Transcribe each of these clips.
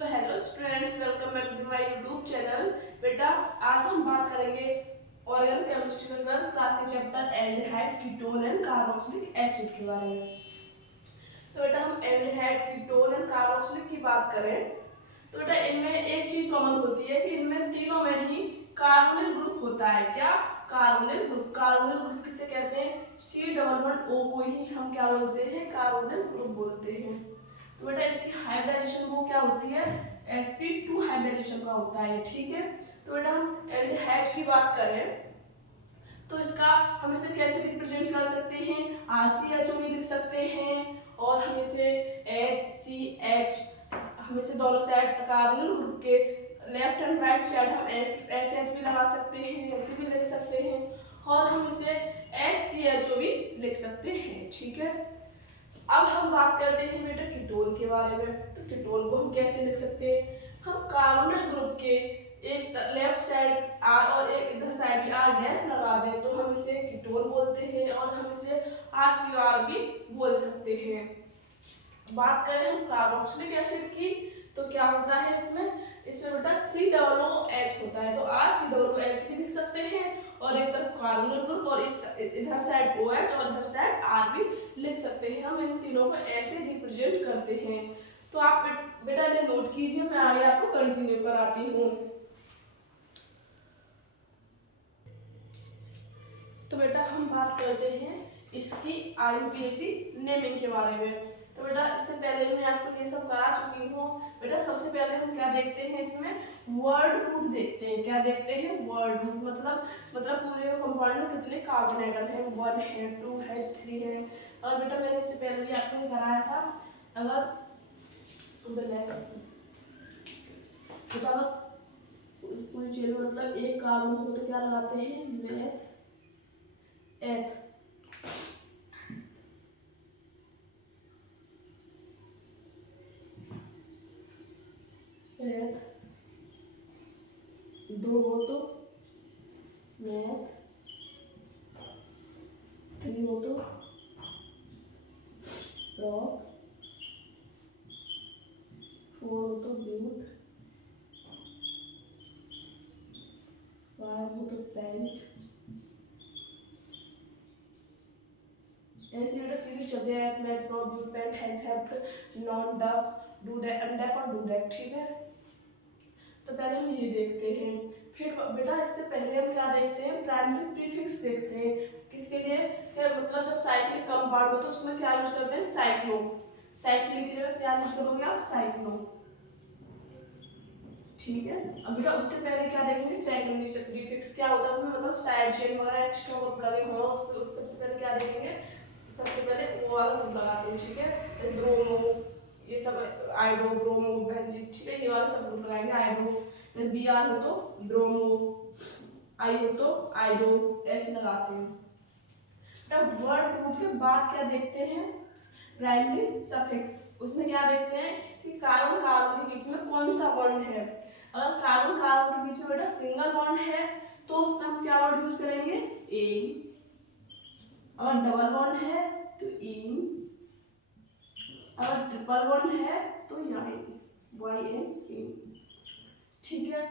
तो hello students, welcome back to my YouTube channel. बेटा आज हम बात करेंगे ऑर्गेनिक केमिस्ट्री में 12th क्लास के chapter aldehyde, ketone and carboxylic acid के बारे में। तो बेटा हम एल्डिहाइड, कीटोन एंड कार्बोक्सिलिक की बात करें तो बेटा इनमें एक चीज कॉमन होती है कि इनमें तीनों में ही कार्बोनिल ग्रुप होता है। क्या? Carbonyl group. कार्बोनिल ग्रुप किसे कहते हैं? C11O को ही हम क्या बोलते हैं? कार्बोनिल ग्रुप बोलते हैं। तो बेटा इसकी हाइब्रिडाइजेशन वो क्या होती है? sp2 हाइब्रिडाइजेशन का होता है, ठीक है। तो बेटा हम एल्डिहाइड की बात करें तो इसका हम इसे कैसे रिप्रेजेंट कर सकते हैं? RCHO भी लिख सकते हैं और हम इसे HCH, हम इसे दोनों साइड कार्बोनिल ग्रुप के लेफ्ट एंड राइट साइड हम HH भी लगा सकते हैं, ऐसे भी लिख सकते हैं और हम इसे HCHO भी लिख सकते हैं, ठीक है। अब हम बात करते हैं बेटा कीटोन के बारे में। तो कीटोन को हम कैसे लिख सकते हैं? हम कार्बोनिल ग्रुप के एक लेफ्ट साइड R और एक इधर साइड भी R डैश लगा दें तो हम इसे कीटोन बोलते हैं और हम इसे RCOR भी बोल सकते हैं। बात करें हम कार्बोक्सिलिक एसिड की तो क्या होता है इसमें बेटा COOH होता है, तो RCOOH भी लिख सकते हैं और एक तरफ कार्बोनिल ग्रुप और इधर साइड OH और इधर साइड R भी लिख सकते हैं। हम इन तीनों को ऐसे रिप्रेजेंट करते हैं। तो आप बेटा इन्हें नोट कीजिए, मैं आगे आपको कंटिन्यू कराती हूँ। तो बेटा हम बात करते हैं इसकी IUPAC नेमिंग के बारे में। तो बेटा इससे पहले मैं आपको ये सब करा चुकी हूँ। बेटा सबसे पहले हम क्या देखते हैं इसमें? वर्ड रूट देखते हैं। क्या देखते हैं? वर्ड रूट मतलब पूरे कंपाउंड में कितने कार्बन एटम है, 1 है, 2 है, 3 है। और बेटा मैंने इससे पहले भी आपको कराया था, अगर कोई चीज मतलब एक कार्बन हो तो क्या लगाते हैं? मैथ एथ। दो हो तो मैथ, 3 हो तो रॉक, 4 हो तो ब्यूट, 5 हो तो पेंट। ऐसे बेटा सीधी चलते हैं मैथ, रॉक, but, pent, hex, hept, non, dec, dodec, undec और डूडेक, ठीक है। तो पहले हम ये देखते हैं। फिर बेटा इससे पहले हम क्या देखते हैं? प्राइमरी प्रीफिक्स देखते हैं। किसके लिए? क्या मतलब जब साइक्लिक कंपाउंड हो तो उसमें क्या यूज करते हैं? साइक्लो। साइक्लिक की जगह क्या यूज करोगे आप? साइक्लो, ठीक है। अब बेटा उससे पहले क्या देखेंगे? सेकेंडरी प्रीफिक्स क्या होता है उसमें, मतलब साइड चेन वगैरह एक्स्ट्रा ग्रुप लगे हो उसको सबसे पहले क्या देखेंगे? सबसे पहले वो वाला ग्रुप लगाते हैं, ठीक है। ब्रोमो, ये सब आइडो, ब्रोमो, बेंजीन, ठीक है, ये वाला सब ग्रुप लगाएंगे। आइडो, Br हो तो ब्रोमो, I हो तो आइडो, ऐसे लगाते हैं। तब वर्ड रूट के बाद क्या देखते हैं? Primary suffix. उसमें क्या देखते हैं कि कार्बन कार्बन के बीच में कौन सा बॉन्ड है। अगर कार्बन कार्बन के बीच में बेटा सिंगल बॉन्ड है तो उसमें हम क्या वर्ड यूज करेंगे? एन। अगर डबल बॉन्ड है तो इन, अगर ट्रिपल बॉन्ड है तो याइन, YN, ठीक है।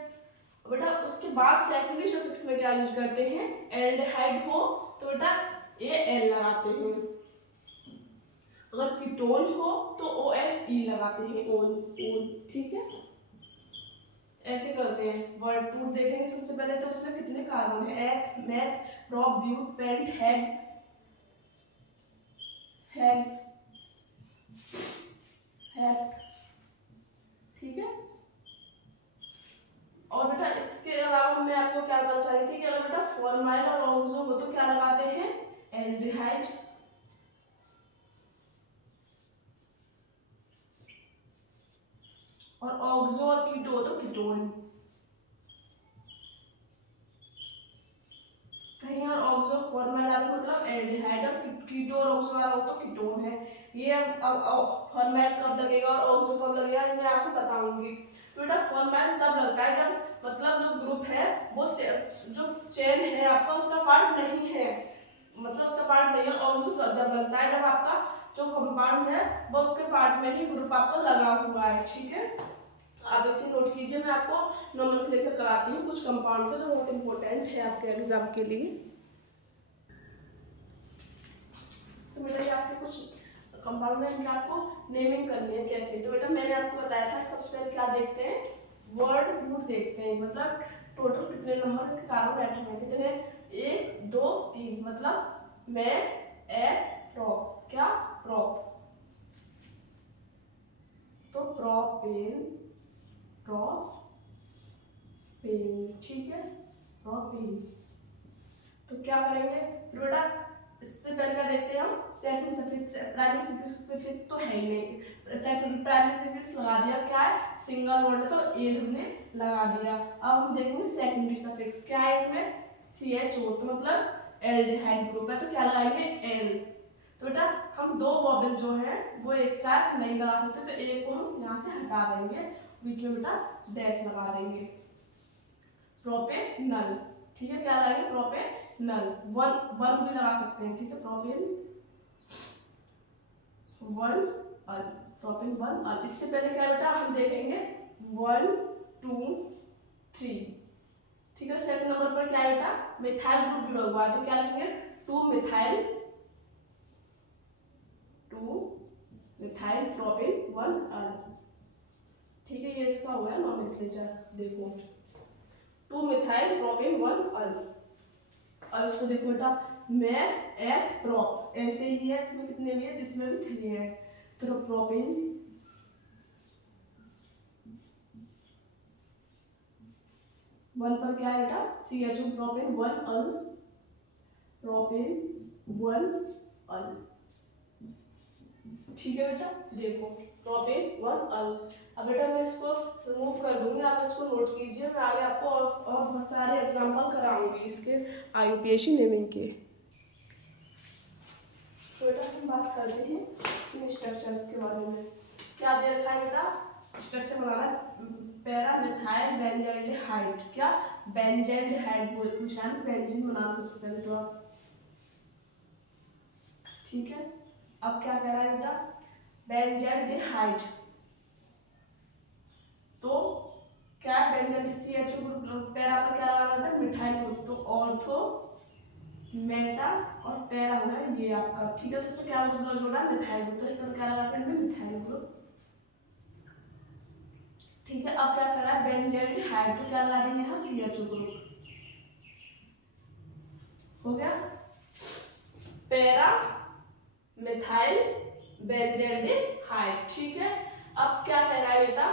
बेटा उसके बाद सेकेंडरी सफिक्स में क्या यूज करते हैं? एल्डिहाइड हो तो बेटा AL लगाते हैं, अगर कीटोन हो तो ONE लगाते हैं, ओन ओन, ठीक है। ऐसे करते हैं। वर्ड रूट देखेंगे सबसे पहले तो उसमें कितने कार्बन है? Eth, meth, prop, but, pent, hex, hex, hept, ठीक है। और बेटा इसके अलावा मैं आपको क्या बताना चाह रही थी कि अगर बेटा फॉर्माइल और ऑक्सो हो तो क्या लगाते हैं? एल्डिहाइड, और ऑक्सो और कीटो हो तो कीटोन। कहीं और ऑक्सो फॉर्माइल आ तो मतलब एल्डिहाइड, और कीटो और ऑक्सो आ रहा हो तो कीटोन है। ये अब फॉर्माइल कब लगेगा और ऑक्सो कब लगेगा मैं आपको बताऊंगी। तो बेटा फॉर्माइल तब लगता है जब मतलब जो ग्रुप है वो जो चेन है आपका उसका पार्ट नहीं है, मतलब उसका पार्ट नहीं है। ऑक्सो जब लगता है जब आपका जो कंपाउंड है वो उसके पार्ट में ही ग्रुप आपका लगा हुआ है, ठीक है। आप इसे नोट कीजिए। मैं आपको नोमेनक्लेचर कराती हूँ कुछ कंपाउंड का जो बहुत इंपॉर्टेंट है आपके एग्जाम के लिए। तो बेटा ये आपके कुछ कंपाउंड है, इनकी आपको नेमिंग करनी है कैसे। तो बेटा मैंने आपको बताया था सबसे पहले क्या देखते हैं, वर्ड रूट देखते हैं, मतलब टोटल कितने नंबर के कार्बन एटम है, कितने, 1 2 3, मतलब मैं एट प्रोप, क्या प्रोप, तो प्रोपेन, प्रोपेन, ठीक है, प्रोपेन। तो क्या करेंगे फिर बेटा, इससे पहले क्या देखते हैं हम, सेकंड सफिक्स, प्राइमरी सफिक्स तो है ही नहीं, प्राइमरी सफिक्स लगा दिया, क्या है सिंगल वर्ड तो एल हमने लगा दिया। अब हम देखेंगे सेकेंडरी सफिक्स, क्या है इसमें, CHO, तो मतलब एल्डिहाइड ग्रुप है, तो क्या लगाएंगे एल। तो बेटा हम दो वॉवेल जो है वो एक साथ नहीं लगा सकते, तो एक को हम यहाँ से हटा देंगे, बीच में बेटा डैश लगा देंगे, प्रोपेनल, ठीक है, क्या लगाएंगे प्रोपेनल, वन वन भी लगा सकते हैं, ठीक है, प्रोपेन वन अल, प्रोपेन वन अल। इससे पहले क्या बेटा हम देखेंगे 1 2 3, ठीक है। सेकंड नंबर पर क्या है बेटा, मिथाइल ग्रुप जुड़ा हुआ है, तो क्या लिखेंगे 2 मिथाइल, 2 मिथाइल प्रोपेन 1 अल, ठीक है, ये इसका हुआ है नोमेनक्लेचर। देखो 2 मिथाइल प्रोपेन 1 अल। और इसको देखो बेटा, मैं एट प्रोप, ऐसे ही है, इसमें कितने भी है, इसमें भी 3 है, तो प्रोपेन 1 पर क्या है बेटा, CHO, प्रोपेन 1 अल, प्रोपेन 1 अल, ठीक है बेटा। देखो प्रोपेन 1 अल। अब बेटा मैं इसको रिमूव कर दूंगी, आप इसको नोट कीजिए, मैं आगे आपको और बहुत सारे एग्जाम्पल कराऊंगी इसके IUPAC नेमिंग के। तो बेटा हम बात करते हैं इन स्ट्रक्चर्स के बारे में। क्या दे रखा है बेटा, स्ट्रक्चर बनाना, पैरा मिथाइल बेंजाल्डिहाइड, क्या बेंजाल्डिहाइड पूछा है, बेंजीन बनाना सबसे पहले तो आप, ठीक है। अब क्या कह रहा है बेटा, बेंजाल्डिहाइड, तो क्या बेंजाल्डिहाइड CHO ग्रुप, पैरा पर क्या लगाना था, मिथाइल ग्रुप, तो ऑर्थो मेटा और पैरा हुआ ये आपका, ठीक है। तो इसमें क्या ग्रुप जोड़ा, मिथाइल ग्रुप, तो इसमें क्या लगाते हैं हम, मिथाइल ग्रुप, ठीक है। अब क्या कर रहा है बेंजाल्डिहाइड, तो क्या लगा देंगे यहाँ CHO ग्रुप, हो गया, पैरा मिथाइल बेंजाल्डिहाइड, ठीक है। अब क्या कह रहा है बेटा,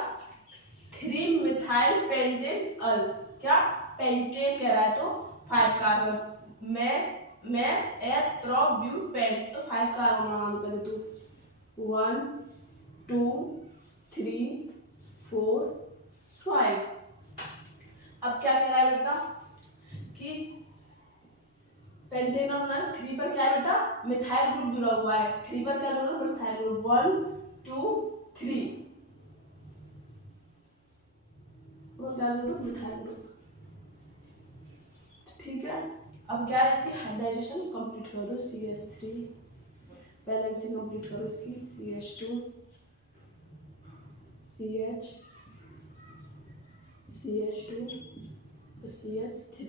3 मिथाइल पेंटेन अल, क्या पेंटेन कह रहा है, तो 5 कार्बन, मैं एथ प्रोप ब्यूटेन, तो 5 कार्बन लगाना पहले, तो 1 2 3 4 5। अब क्या कह रहा है बेटा कि पेंटेन और 3 पर क्या है बेटा, मिथाइल ग्रुप जुड़ा हुआ है, 3 पर क्या जुड़ा है, मिथाइल ग्रुप, 1 2 3, वो क्या जुड़ा, मिथाइल ग्रुप, ठीक है। अब क्या है, इसकी हाइब्रिडाइजेशन कंप्लीट कर दो, CH3, बैलेंसिंग कंप्लीट करो इसकी, CH2 CH CH2 CH3,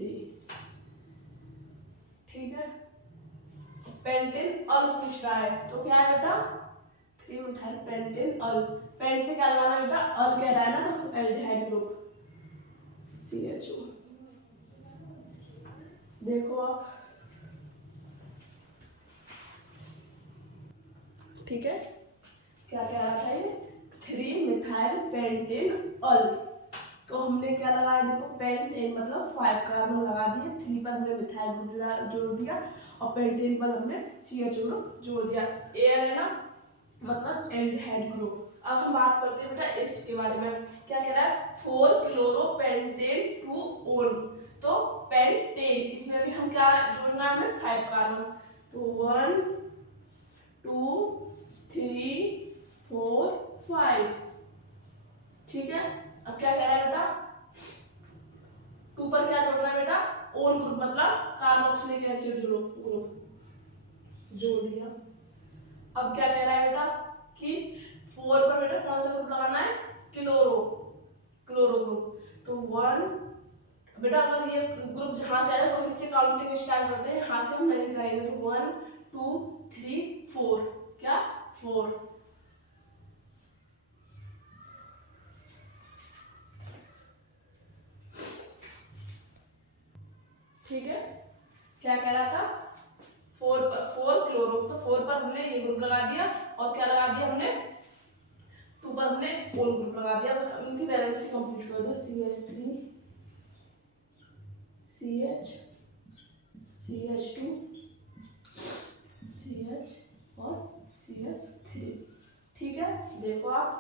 ठीक है। पेंटेन अल पूछ रहा है, तो क्या है बेटा 3 मिथाइल पेंटेन अल, पेंट पे क्या लगाना बेटा, अल कह रहा है ना, तो एल्डिहाइड ग्रुप CHO। देखो आप, ठीक है, क्या कह रहा था ये, 3 मिथाइल पेंटेन अल, तो हमने क्या लगाया, देखो पेंटेन मतलब 5 कार्बन लगा दिए, 3 पर हमने मिथाइल ग्रुप जोड़ दिया, और पेंटेन पर हमने CHO ग्रुप जोड़ दिया, एयर है ना, मतलब एल्डिहाइड ग्रुप। अब हम बात करते हैं बेटा इसके बारे में, क्या कह रहा है, 4 क्लोरोपेंटेन 2 ओन, तो पेंटेन, इसमें भी हम क्या जोड़ना है, हमें 5 कार्बन, तो 1 2 3 4 5, ठीक है। अब क्या कह रहा है बेटा, 2 पर क्या जोड़ना है बेटा, ओन ग्रुप, मतलब कार्बोक्सिलिक एसिड ग्रुप जोड़ दिया। अब क्या कह रहा है बेटा कि 4 पर बेटा कौन सा ग्रुप लगाना है, क्लोरो, क्लोरो ग्रुप। तो 1 बेटा अगर ये ग्रुप जहाँ से आया वहीं से काउंटिंग स्टार्ट करते हैं, यहाँ से हम नहीं करेंगे। तो 1 2 3 4 क्या 4। ठीक है, क्या कह रहा था 4 क्लोरो, तो 4 पर हमने ये ग्रुप लगा दिया और क्या लगा दिया हमने 2 पर हमने ओन ग्रुप लगा दिया। अब इनकी वैलेंसी कंप्लीट कर दो, CH3 CH CH2 CH और CH3। ठीक है, देखो आप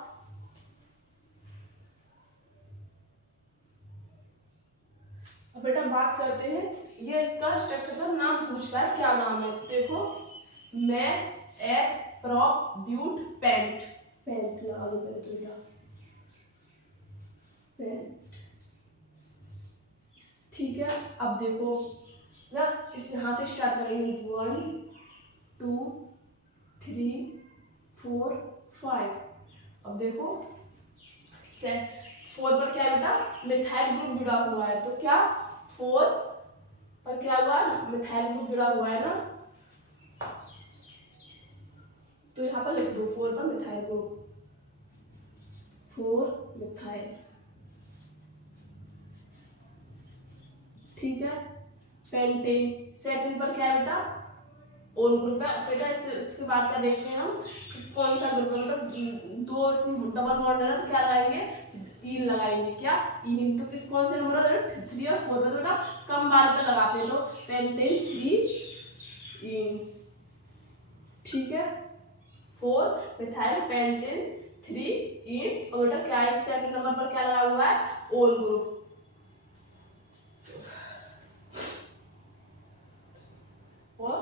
अब बेटा बात करते हैं, ये इसका स्ट्रक्चर का नाम पूछता है, क्या नाम है। देखो मैं eth prop but pent, pent लगा दो पहले तो बेटा, पेंट। ठीक है, अब देखो ना इस यहाँ से स्टार्ट करेंगे 1 2 3 4 5। अब देखो 4 पर क्या है बेटा मिथाइल ग्रुप जुड़ा हुआ है, तो क्या 4 पर क्या हुआ मिथाइल ग्रुप जुड़ा हुआ है ना, तो यहाँ पर लिख दो 4 पर मिथाइल ग्रुप, 4 मिथाइल। ठीक है, पेंटेन सेकंड पर क्या है बेटा ओन ग्रुप है। बेटा इसके बाद क्या देखते हैं हम कौन सा ग्रुप है, मतलब 2 इसमें डबल बॉन्ड है ना, तो क्या लगाएंगे इन लगाएंगे, क्या इन। तो किस कौन से नंबर है 3 और 4 तो बेटा कम वाले पे लगाते हैं, तो पेंटेन 3 इन। ठीक है, 4 मिथाइल पेंटेन 3 इन, और बेटा क्या है सेकंड नंबर पर क्या लगा हुआ है ओन ग्रुप। और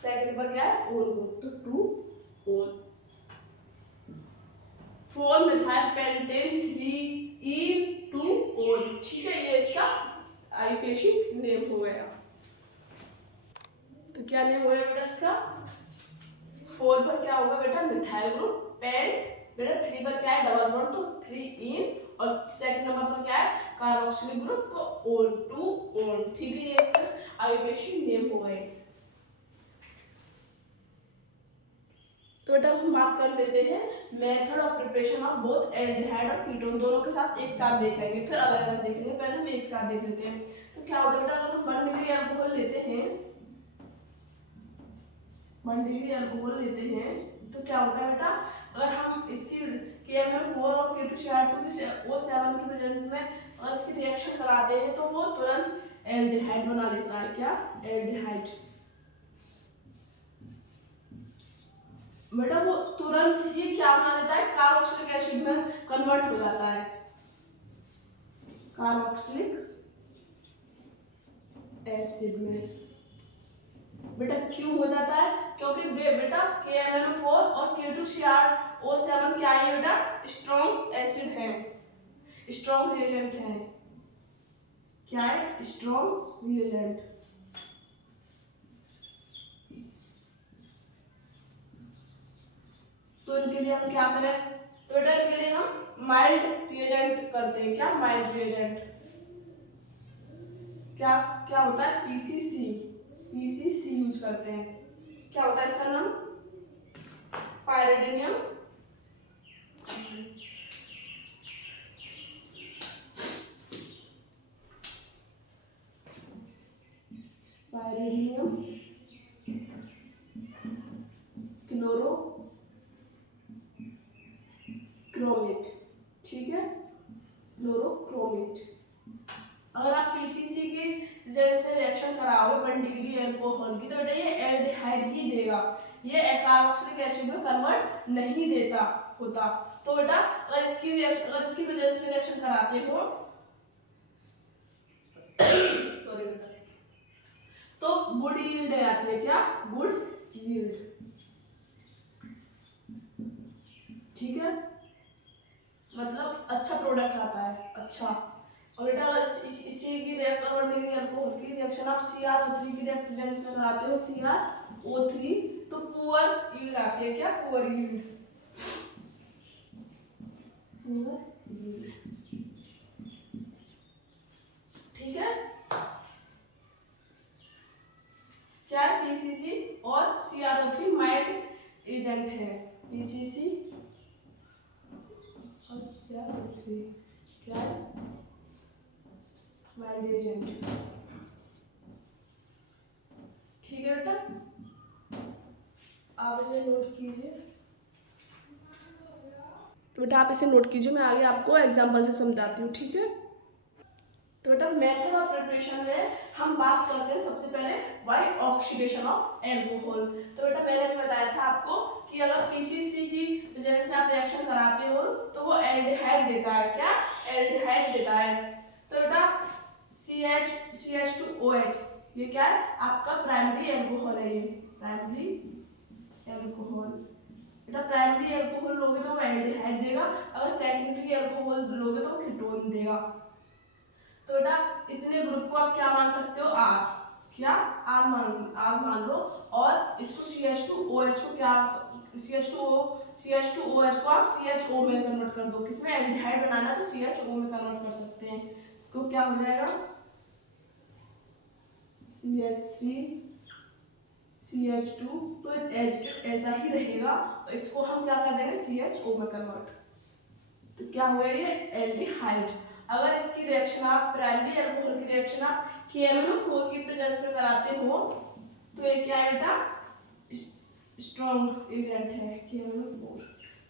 सेकंड पर क्या है ओन ग्रुप, तो 2 ओन। 4 मिथाइल पेंटेन 3 इन 2 ओन। ठीक है, ये इसका आईयूपीएसी नेम हो गया। तो क्या नेम हो गया बेटा इसका 4 पर क्या होगा बेटा मिथाइल ग्रुप पेंट, बेटा 3 पर क्या है डबल बॉन्ड, तो 3 इन, और सेकंड नंबर पर क्या है कार्बोक्सिलिक ग्रुप, तो ओन 2 ओन। ठीक है, ये इसका आईयूपीएसी नेम हो गए। तो बेटा हम बात कर लेते हैं method of preparation of both aldehyde और कीटोन, दोनों के साथ एक साथ देखेंगे, फिर अलग अलग देखेंगे, पहले हम एक साथ देख लेते हैं। तो क्या होता है बेटा अगर हम 1 डिग्री अल्कोहल लेते हैं, 1 डिग्री अल्कोहल लेते हैं, तो क्या होता है बेटा अगर हम इसकी KMnO4 और K2Cr2 की O7 के प्रेजेंस में और इसकी रिएक्शन कराते हैं, तो वो तुरंत एल्डिहाइड बना देता है, क्या एल्डिहाइड। बेटा वो तुरंत ही क्या बना देता है कार्बोक्सिलिक एसिड में कन्वर्ट हो जाता है, कार्बोक्सिलिक एसिड में। बेटा क्यों हो जाता है, क्योंकि बेटा KMnO4 और K2Cr O7 क्या है बेटा स्ट्रॉन्ग एसिड है, स्ट्रॉन्ग रिएजेंट है, क्या है स्ट्रॉन्ग रिएजेंट। तो इनके लिए हम क्या करें, तो बेटा इनके लिए हम माइल्ड रिएजेंट करते हैं, क्या माइल्ड रिएजेंट। क्या क्या होता है पीसीसी यूज करते हैं। क्या होता है इसका नाम पायरिडिनियम क्लोरो क्रोमेट। ठीक है, क्लोरोक्रोमेट। अगर आप पीसीसी की जैसे रिएक्शन कराओगे 1 डिग्री अल्कोहल की, तो बेटा ये एल्डिहाइड ही देगा, ये कार्बोक्सिलिक एसिड में कन्वर्ट नहीं देता होता। तो बेटा अगर इसकी प्रेजेंस में रिएक्शन कराते हो सॉरी बेटा, तो गुड यील्ड आती है, क्या गुड यील्ड। ठीक है, मतलब अच्छा प्रोडक्ट आता है, अच्छा। और बेटा इसी की अल्कोहल की रिएक्शन आप CrO3 की प्रेजेंस में कराते हो, CrO3, तो पुअर यील्ड आती है, क्या पुअर यील्ड, पुअर यील्ड। 3 क्या है, वाइल्ड एजेंट। ठीक है बेटा, आप इसे नोट कीजिए। तो बेटा आप इसे नोट कीजिए, मैं आगे आपको एग्जाम्पल से समझाती हूँ। ठीक है, तो बेटा मेथड ऑफ प्रिपरेशन में हम बात करते हैं सबसे पहले बाय ऑक्सीडेशन ऑफ एल्कोहल। तो बेटा मैंने भी बताया था आपको कि अगर किसी की वजह से आप रिएक्शन कराते हो तो वो एल्डिहाइड देता है। क्या, एल्डिहाइड देता है। तो बेटा CH2OH ये क्या है, आपका प्राइमरी एल्कोहल है। ये प्राइमरी एल्कोहल। बेटा प्राइमरी एल्कोहल लोगे तो वो एल्डिहाइड देगा, अगर सेकेंडरी एल्कोहल लोगे तो कीटोन देगा। तो बेटा इतने ग्रुप को आप क्या मान सकते हो, आर। क्या, आर मान लो, और इसको CH2OH को क्या, CH2OH को आप CHO में कन्वर्ट कर दो। किसमें, एल्डिहाइड बनाना है तो CHO में कन्वर्ट कर सकते हैं। तो क्या हो जाएगा, CH3 CH2, तो ऐसा ही रहेगा। तो इसको हम क्या कर देंगे, CHO में कन्वर्ट। तो क्या हुआ, ये एल्डिहाइड। अगर इसकी रिएक्शन आप प्राइमरी एल्कोहल की रिएक्शन आप KMnO4 की प्रेजेंस में कराते हो तो ये क्या है बेटा, स्ट्रॉन्ग एजेंट है KMnO4।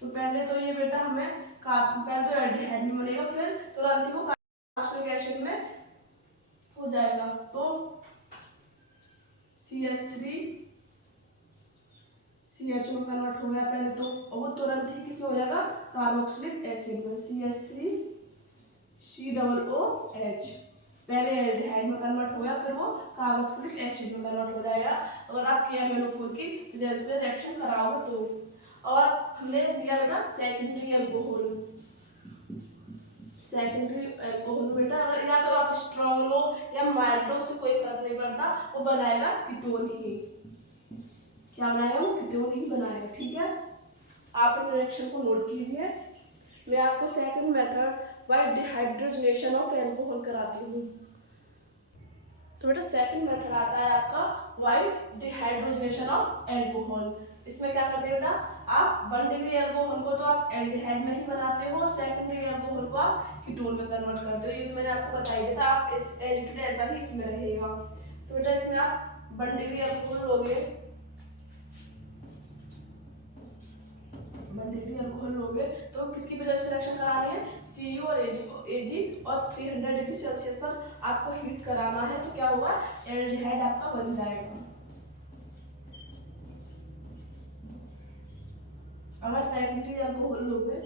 तो पहले तो ये बेटा हमें पहले तो एल्डिहाइड में बनेगा, फिर तुरंत ही वो कार्बोक्सिलिक एसिड में हो जाएगा। तो CH3 CH में कन्वर्ट हो गया पहले, तो वो तुरंत ही किस हो जाएगा, कार्बोक्सिलिक एसिड में। CH3 COOH पहले एल्डिहाइड में कन्वर्ट हो गया, फिर वो कार्बोक्सिलिक एसिड में कन्वर्ट हो जाएगा अगर आप KMnO4 की वजह से रिएक्शन कराओगे तो। और हमने दिया बेटा सेकेंडरी एल्कोहल। सेकेंडरी एल्कोहल बेटा अगर या तो आप स्ट्रॉन्ग लो या माइल्ड लो, उससे कोई फर्क नहीं पड़ता, वो बनाएगा कीटोन ही। क्या बनाएगा, वो कीटोन ही बनाएगा। ठीक है, आप इन रिएक्शन को नोट कीजिए। मैं आपको second method by dehydrogenation of alcohol कराती हूँ। तो बेटा सेकंड मेथड आता है आपका बाय डिहाइड्रोजनेशन ऑफ एल्कोहल। इसमें क्या करते हैं बेटा, आप 1 डिग्री एल्कोहल को तो आप एल्डिहाइड में ही बनाते हो, सेकेंडरी एल्कोहल को आप कीटोन में कन्वर्ट करते हो। ये तो मैंने आपको बता ही दिया था, आप इस एज ऐसा ही इसमें रहेगा। तो बेटा इसमें आप 1 डिग्री एल्कोहल लोगे, 1 डिग्री एल्कोहल लोगे तो किसकी वजह से रिएक्शन करानी है, Cu और Ag और 300 डिग्री सेल्सियस पर आपको हीट कराना है। तो क्या होगा, एल्डिहाइड आपका बन जाएगा। अगर सेकेंडरी एल्कोहल लोगे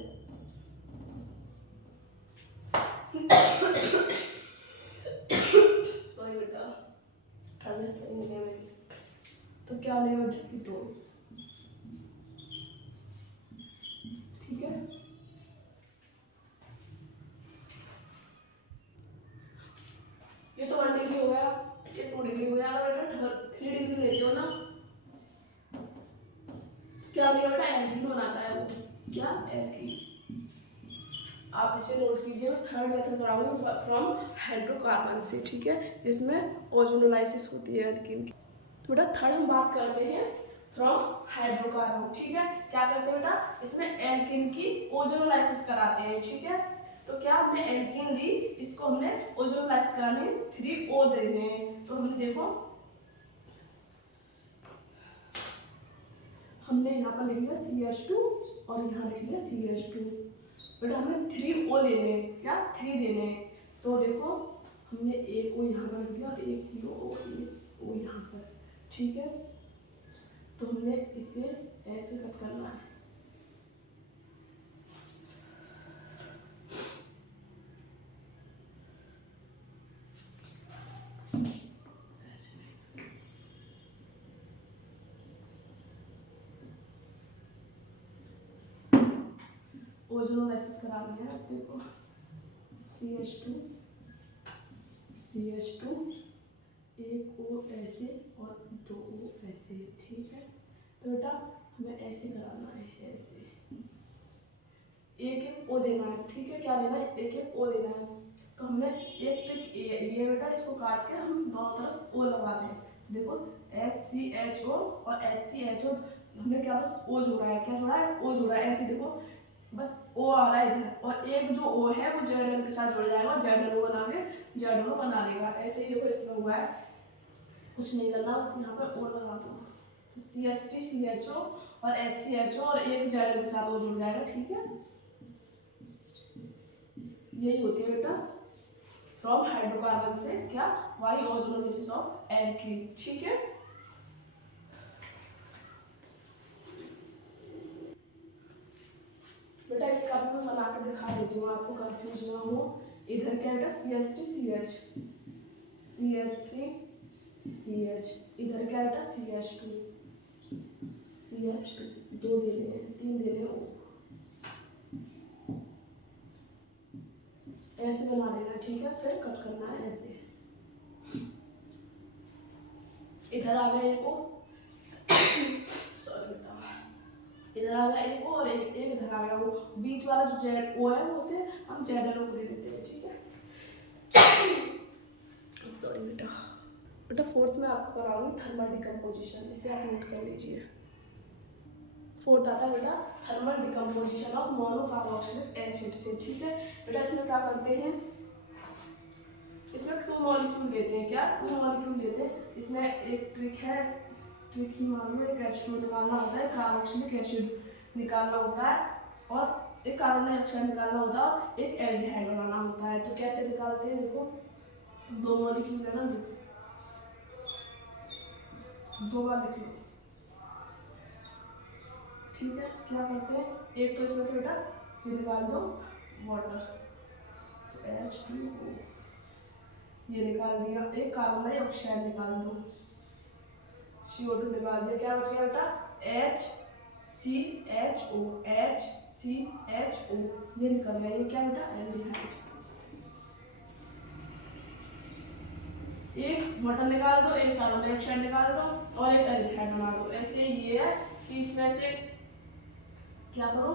सॉरी बेटा तबीयत सही नहीं है मेरी, तो क्या लेगा, कीटोन। ठीक है, ये तो 1 डिग्री हो गया, ये 2 डिग्री हो गया। अगर बेटा 3 डिग्री लेते हो ना, क्या बनेगा बेटा, एल्कीन बनाता है वो। क्या, एल्कीन। आप इसे नोट कीजिए। मैं थर्ड मेथड कराऊंगी फ्रॉम हाइड्रोकार्बन से। ठीक है, जिसमें ओजोनोलाइसिस होती है एल्कीन की। तो बेटा थर्ड हम बात करते हैं फ्रॉम हाइड्रोकार्बन। ठीक है, क्या करते हैं बेटा, इसमें एल्कीन की ओजोनोलाइसिस कराते हैं। ठीक है, तो क्या हमने एल्कीन ली, इसको हमने ओजोनोलाइसिस कराने 3O देने हैं। तो हमने देखो, हमने यहाँ पर लिख लिया CH2 और यहाँ लिख लिया CH2। बेटा हमें 3O लेने हैं, क्या 3 देने हैं। तो देखो हमने एक O यहाँ पर लिख दिया और एक O यहाँ पर। ठीक है, तो हमने इसे ऐसे कट करना है। ओजोनोलाइसिस करानी है। देखो CH2 एक O ऐसे और 2 O ऐसे। ठीक है, तो बेटा हमें ऐसे कराना है, ऐसे एक O देना है। ठीक है, क्या देना है, एक O देना है। तो हमने एक ट्रिक ये बेटा, इसको काट के हम दोनों तरफ O लगा दें। तो देखो HCHO और HCHO हमने क्या बस O जोड़ा है। क्या जोड़ा है, O जोड़ा है। ऐसे देखो बस ओ आ रहा है इधर, और एक जो ओ है वो जेड के साथ जुड़ जाएगा, जेड बना के जेड बना लेगा। ऐसे ही देखो इसमें हुआ है, कुछ नहीं करना, बस यहाँ पे ओ लगा दो, तो CH3 CHO और HCHO और एक जेड के साथ वो जुड़ जाएगा। ठीक है, यही होती है बेटा फ्रॉम हाइड्रोकार्बन से क्या, वाई ओजोनोलिसिस ऑफ एल्कीन। ठीक है, बेटा इसका भी मैं बना के दिखा देती हूँ, आपको कंफ्यूज ना हो। इधर क्या बेटा CH3CH, CH3CH, इधर क्या बेटा CH2, दो देने हैं, तीन देने O, ऐसे बना लेना। ठीक है, फिर कट करना है ऐसे, इधर आ गया एक O, सॉरी बेटा, इधर आ गया एक O और एक इधर आ गया वो, बीच वाला जो जेड O है वो उसे हम जेड को दे देते हैं। ठीक है, सॉरी बेटा। बेटा फोर्थ में आपको कराऊंगी थर्मल डिकम्पोजिशन, इसे आप नोट कर लीजिए। फोर्थ आता है बेटा thermal decomposition of monocarboxylic acid से। ठीक है बेटा, इसमें क्या करते हैं, इसमें 2 मॉलिक्यूल लेते हैं, क्या 2 मॉलिक्यूल लेते हैं। इसमें एक ट्रिक है, ट्रिक ही मान लो, एक H2 निकालना होता है, कार्बोक्सिलिक एसिड निकालना होता है, और एक कार्बन डाइऑक्साइड निकालना होता है, और एक एल्डिहाइड बनाना होता है। तो कैसे निकालते हैं, देखो 2 मॉलिक्यूल है ना, दो मॉलिक्यूल। ठीक है, क्या करते हैं, एक तो इसमें से बेटा ये निकाल दो वाटर, तो H2O ये निकाल दिया, एक कार्बन डाइऑक्साइड निकाल दो, CO2 निकाल दिया, क्या बच गया बेटा HCHO, HCHO ये निकल गया, ये क्या बेटा एल्डिहाइड। एक वाटर निकाल दो, एक कार्बन डाइऑक्साइड निकाल दो और एक एल्डिहाइड बना दो। ऐसे ये है कि इसमें से क्या करो,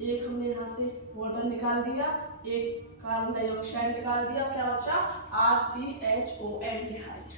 एक हमने यहाँ से वाटर निकाल दिया, एक कार्बन डाइऑक्साइड निकाल दिया, क्या बचा RCHO एल्डिहाइड।